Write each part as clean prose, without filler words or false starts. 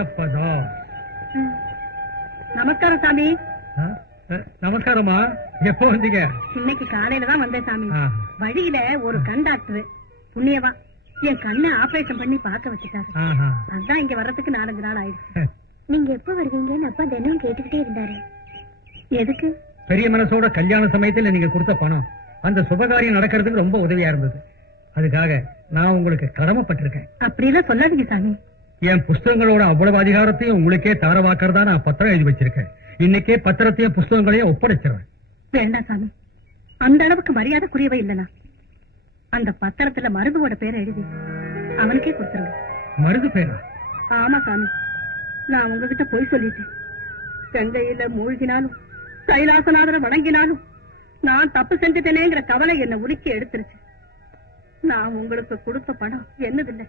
ஜனபதா. நமஸ்காரம் சாமி. நமஸ்காரமா, எப்போ வந்தீங்க? இன்னைக்கு காலையில தான் வந்தேன் சாமி. வழியில ஒரு கண் டாக்டர் புண்ணியவா என் கண்ணு ஆபரேஷன் பண்ணி பார்க்க வச்சுட்டாரு. அதான் இங்க வர்றதுக்கு 4-5 நாள் ஆயிடுச்சு. நீங்க எப்ப வருவீங்கன்னு அப்பா தினம் கேட்டுக்கிட்டே இருந்தாரு. எதுக்கு? பெரிய மனசோட கல்யாண சமயத்தில் நீங்க கொடுத்த பணம் அந்த சுபகாரியம் நடக்கிறதுக்கு ரொம்ப உதவியா இருந்தது. அதுக்காக நான் உங்களுக்கு கடமைப்பட்டிருக்கேன். அப்படியெல்லாம் சொல்லாதீங்க சாமி. என் புஸ்தகங்களோட அவ்வளவு அதிகாரத்தையும் உங்களுக்கே தாரவாக்கிறதா நான் பத்திரம் எழுதி வச்சிருக்கேன். இன்னைக்கே பத்திரத்தையும் புஸ்தகங்களையும் ஒப்படைச்சிருவேன். வேண்டாம் சாமி, அந்த அளவுக்கு மரியாதைக்குரியவே இல்லனா. அந்த பத்திரத்துல மருதுவோட பேரை எழுதி அவனுக்கே கொடுத்துருங்க. மருது பேரா? ஆமா சாமி, நான் உங்ககிட்ட போய் சொல்லிட்டேன். கங்கையில மூழ்கினாலும் கைலாசநாதரை வணங்கினாலும் நான் தப்பு செஞ்சுட்டேனேங்கிற கவலை என்ன உருக்கி எடுத்துருச்சு. நான் உங்களுக்கு கொடுத்த பணம் என்னதில்லை.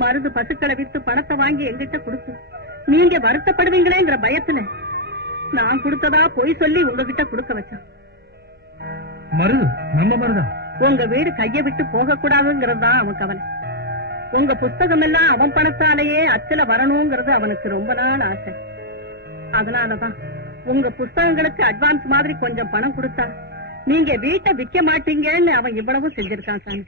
மருது பசுக்களை வித்து பணத்தை வாங்கி எங்கிட்ட கொடுத்து நீங்க வருத்தப்படுவீங்களேங்கிற பயத்துல நான் கொடுத்ததா பொய் சொல்லி உங்ககிட்ட கொடுக்க வச்சேன். மருது நம்ம மருதா? உங்க வீடு கைய விட்டு போக கூடாதுங்கிறதுதான் அவன் கவலை. உங்க புஸ்தகம் எல்லாம் அவன் பணத்தாலேயே அச்சுல வரணுங்கிறது அவனுக்கு ரொம்ப நாள் ஆசை. அதனாலதான் உங்க புஸ்தகங்களுக்கு அட்வான்ஸ் மாதிரி கொஞ்சம் பணம் கொடுத்தா நீங்க வீட்டை விற்க மாட்டீங்கன்னு அவன் இவ்வளவு செஞ்சிருக்கான் சாமி.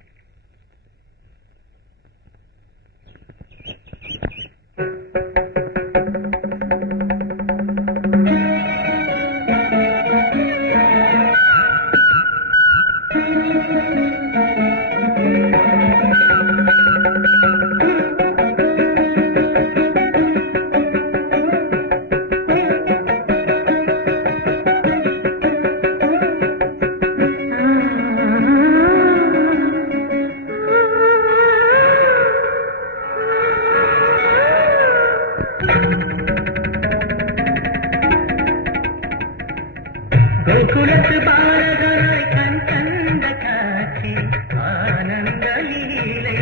கோகுலத்து பாலகனாய் கண் கண்ட காட்சி ஆனந்த லீலை.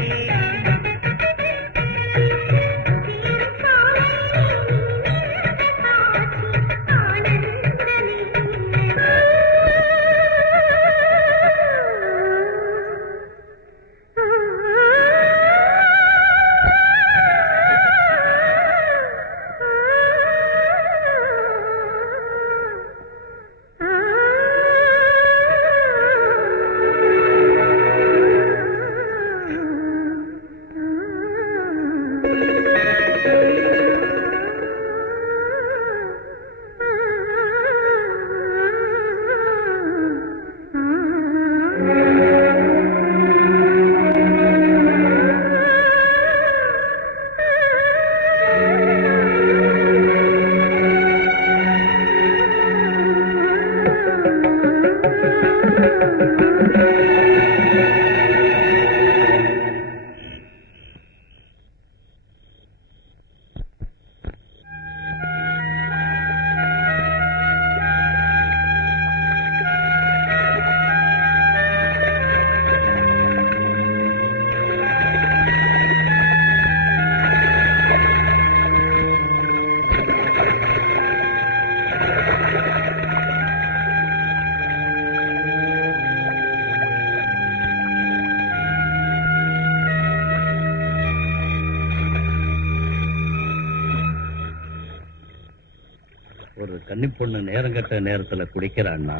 ஒரு கன்னி பொண்ணு நேரங்கட்ட நேரத்துல குடிக்கிறான்னா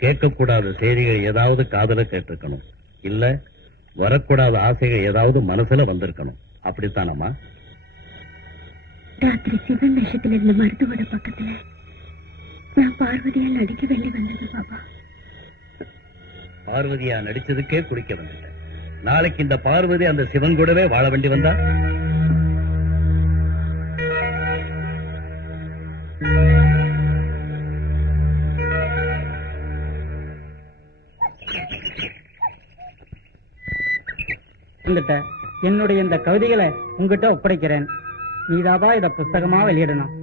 கேட்கக்கூடாத செய்திகள் ஏதாவது காதுல கேட்டிருக்கணும், இல்ல வரக்கூடாத ஆசைகள் ஏதாவது மனசுல வந்திருக்கணும். அப்படித்தானம்மா? ராத்திரி சிவன் வேஷத்துல இருந்த மருத்துவோட பக்கத்துல நான் பார்வதியா நடிக்க வேண்டி வந்தது பாபா. பார்வதியா நடிச்சதுக்கே குடிக்க வந்துட்டேன். நாளைக்கு இந்த பார்வதி அந்த சிவன் கூடவே வாழ வேண்டி வந்தா? என்னுடைய இந்த கவிதைகளை உங்ககிட்ட ஒப்படைக்கிறேன். நீதாவா இத புஸ்தகமா வெளியிடணும்.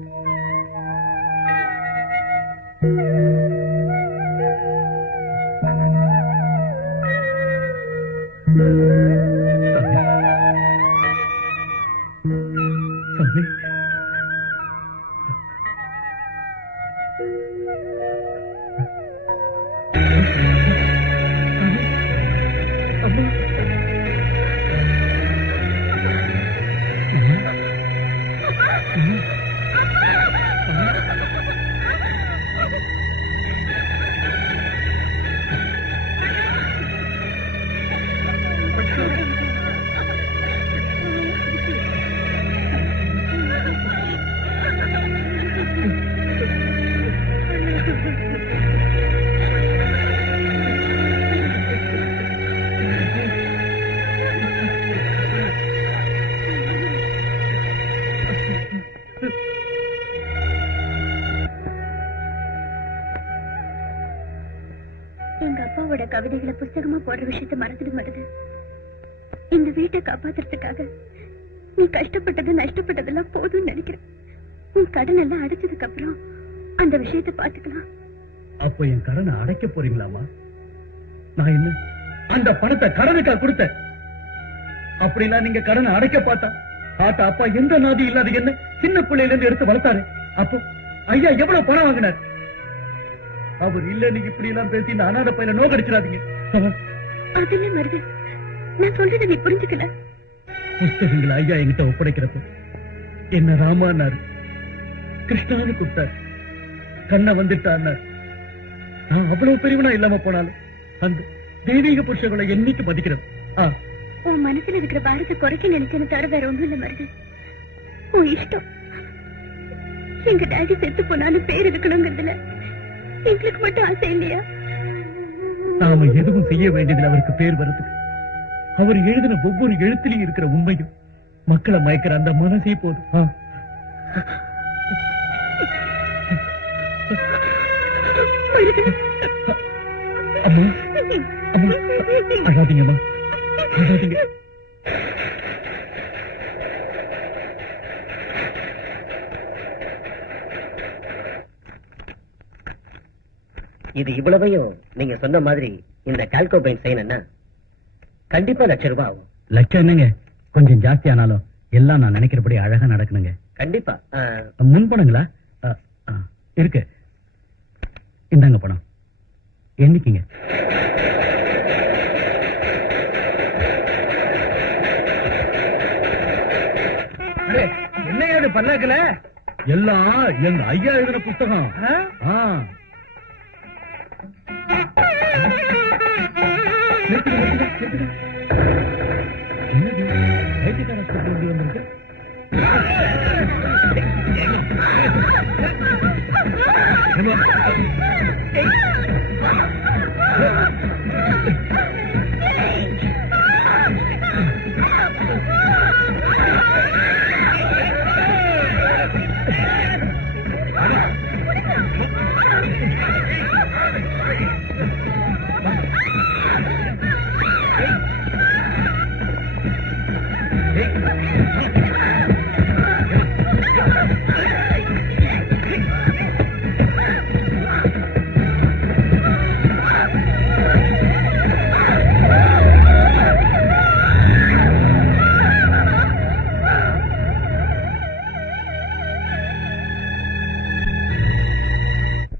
கவிதைகளை புஸ்தகமா போடுற விஷயத்தை மறந்துட மருது. இந்த வீட்டை காப்பாத்துறதுக்காக நீ கஷ்டப்பட்டது நஷ்டப்பட்டதெல்லாம் போதும்னு நினைக்கிறேன். உன் கடன் எல்லாம் அடைச்சதுக்கு அப்புறம் அந்த விஷயத்தை பாத்துக்கலாம். அப்போ என் கடனை அடைக்க போறீங்களாமா? நான் என்ன அந்த பணத்தை கடனுக்கா கொடுத்தேன்? அப்படிலாம் நீங்க கடனை அடைக்க பார்த்தா ஆத்தா அப்பா எந்த நாதி இல்லாத என்ன சின்ன பிள்ளையில இருந்து எடுத்து வளர்த்தாரு. அப்போ ஐயா எவ்வளவு பணம் வாங்கினார்? அவர் இல்ல நீங்க இப்படி எல்லாம் பேசி இந்த அனாதை பையில நோக்கடிச்சிடாதீங்க. அதுல மருது, நான் சொல்றதை நீ புரிஞ்சுக்கல. புஸ்தகங்களை ஐயா என்கிட்ட ஒப்படைக்கிறப்ப என்ன ராமான்னாரு, கிருஷ்ணான்னு கொடுத்தார், கண்ண வந்துட்டான்னார். நான் அவ்வளவு பெரியவனா இல்லாம போனாலும் அந்த தெய்வீக புருஷங்களை என்னைக்கு மதிக்கிறேன். உன் மனசுல இருக்கிற பாரத்தை குறைக்க நினைச்சது தவிர வேற ஒண்ணும் இல்ல மருது. உன் இஷ்டம். எங்க டாடி செத்து போனாலும் பேர் இருக்கணுங்கிறதுல எங்களுக்கு மட்டும் ஆசை இல்லையா? நாம எதுவும் செய்ய வேண்டியதில் அவருக்கு பேர் வருது. அவர் எழுதின ஒவ்வொரு எழுத்திலையும் இருக்கிற உண்மையும் மக்களை மயக்கிற அந்த மனசே போதும். அம்மா அம்மா அழாதீங்கம்மா, அழாதீங்க. இது இவ்வளவையும் நீங்க சொன்ன மாதிரி இந்த கால்கோபைன் செய்யணும்னா கண்டிப்பா ₹1,00,000 ஆகும். லட்சம் என்னங்க, கொஞ்சம் ஜாஸ்தி ஆனாலும் எல்லாம் நான் நினைக்கிறபடி அழகா நடக்கணுங்க. கண்டிப்பா. முன்பணங்களா இருக்கு, இந்தாங்க பணம், எண்ணிக்கீங்க. என்ன பல்லாக்கல எல்லாம் எங்க ஐயா எழுதின புஸ்தகம். வந்திருக்கு.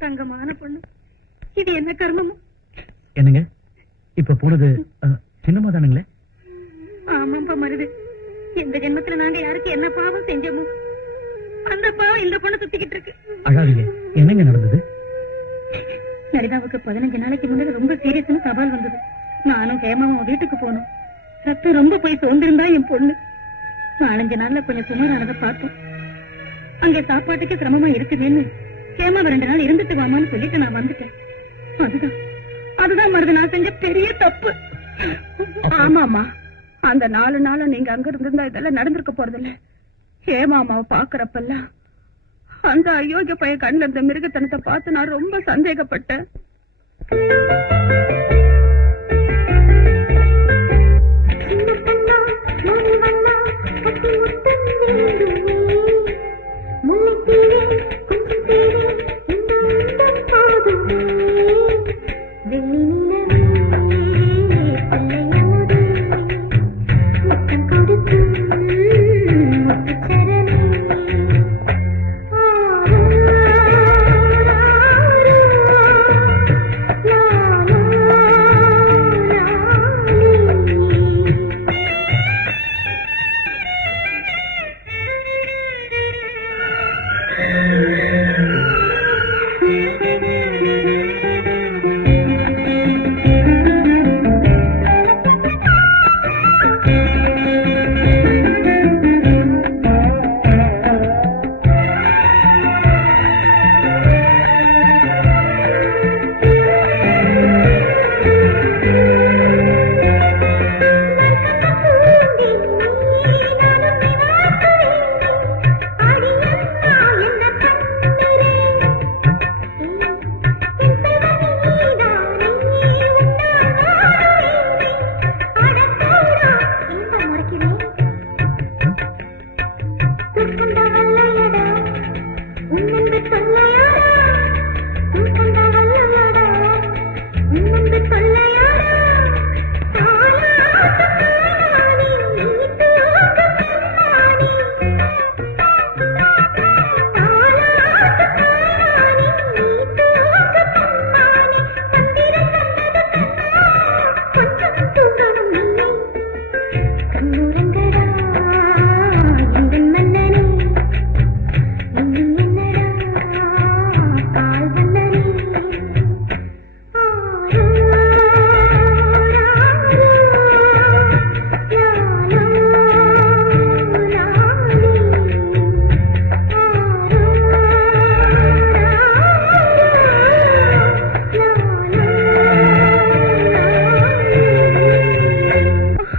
தங்கமான பொண்ணு, இது என்ன கர்மமோ? என்னங்க இப்ப போனது சின்னமா தானுங்களே? ஆமாம்பா மருது, இந்த ஜென்மத்துல நாங்க யாருக்கு என்ன பாவம் செஞ்சோமோ அந்த பாவம் இந்த பொண்ணு சுத்திக்கிட்டு இருக்கு. அழாதீங்க, என்னங்க நடந்தது? லலிதாவுக்கு 15 நாளைக்கு முன்னாடி ரொம்ப சீரியஸ்னு சவால் வந்தது. நானும் ஹேமாவும் வீட்டுக்கு போனோம். சத்து ரொம்ப போய் சோர்ந்திருந்தா என் பொண்ணு. 4-5 நாள்ல கொஞ்சம் சுமாரானதை பார்த்தோம். அங்க சாப்பாட்டுக்கு சிரமமா இருக்குதுன்னு ஹேமா 2 நாள் இருந்துட்டு வாமான்னு சொல்லிட்டு நான் வந்துட்டேன். அதுதான் மருது நான் செஞ்ச பெரிய தப்பு. ஆமாமா, அந்த 4 நாளும் நீங்க அங்க இருந்திருந்தா இதெல்லாம் நடந்திருக்க போறதில்ல. ஹேமாமாவை பாக்குறப்பெல்லாம் அந்த அயோக்கிய பையன் கண்ணுல இருந்த மிருகத்தனத்தை பார்த்து நான் ரொம்ப சந்தேகப்பட்டேன். தூக்கந்த வல்லையடா உன்னன்பு சொல்லையாடா தூக்கந்த வல்லையடா உன்னன்பு சொல்லையாடா தாலாட்டு தாலாடி நீ தூக்க கண்ணாடி தாலாட்டு தாலாடி நீ தூக்க கண்ணாடி சந்திரன் வந்தது கண்ணா கொஞ்சம் தூங்கணும் நீ